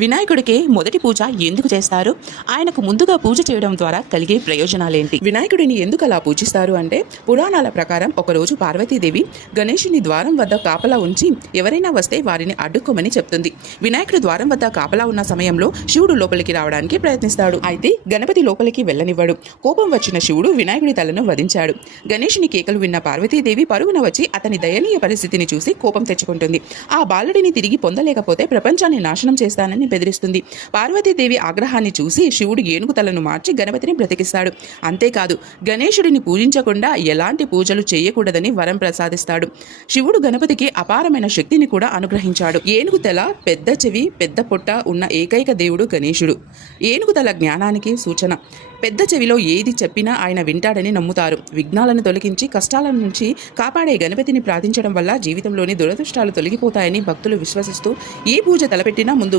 వినాయకుడికి మొదటి పూజ ఎందుకు చేస్తారు? ఆయనకు ముందుగా పూజ చేయడం ద్వారా కలిగే ప్రయోజనాలేంటి? వినాయకుడిని ఎందుకు అలా పూజిస్తారు అంటే, పురాణాల ప్రకారం ఒకరోజు పార్వతీదేవి గణేశుని ద్వారం వద్ద కాపలా ఉంచి ఎవరైనా వస్తే వారిని అడ్డుకోమని చెప్తుంది. వినాయకుడి ద్వారం వద్ద కాపలా ఉన్న సమయంలో శివుడు లోపలికి రావడానికి ప్రయత్నిస్తాడు. అయితే గణపతి లోపలికి వెళ్ళనివ్వడు. కోపం వచ్చిన శివుడు వినాయకుడి తలను వధించాడు. గణేశుని కేకలు విన్న పార్వతీదేవి పరుగున వచ్చి అతని దయనీయ పరిస్థితిని చూసి కోపం తెచ్చుకుంటుంది. ఆ బాలుడిని తిరిగి పొందలేకపోతే ప్రపంచాన్ని నాశనం చేస్తానని బెదిరిస్తుంది. పార్వతీదేవి ఆగ్రహాన్ని చూసి శివుడు ఏనుగు తలను మార్చి గణపతిని బ్రతికిస్తాడు. అంతేకాదు, గణేశుడిని పూజించకుండా ఎలాంటి పూజలు చేయకూడదని వరం ప్రసాదిస్తాడు. శివుడు గణపతికి అపారమైన శక్తిని కూడా అనుగ్రహించాడు. ఏనుగు తల, పెద్ద చెవి, పెద్ద పొట్ట ఉన్న ఏకైక దేవుడు గణేశుడు. ఏనుగు తల జ్ఞానానికి సూచన. పెద్ద చెవిలో ఏది చెప్పినా ఆయన వింటాడని నమ్ముతారు. విఘ్నాలను తొలగించి కష్టాల నుంచి కాపాడే గణపతిని ప్రార్థించడం వల్ల జీవితంలోని దురదృష్టాలు తొలగిపోతాయని భక్తులు విశ్వసిస్తూ ఈ పూజ తలపెట్టినా ముందు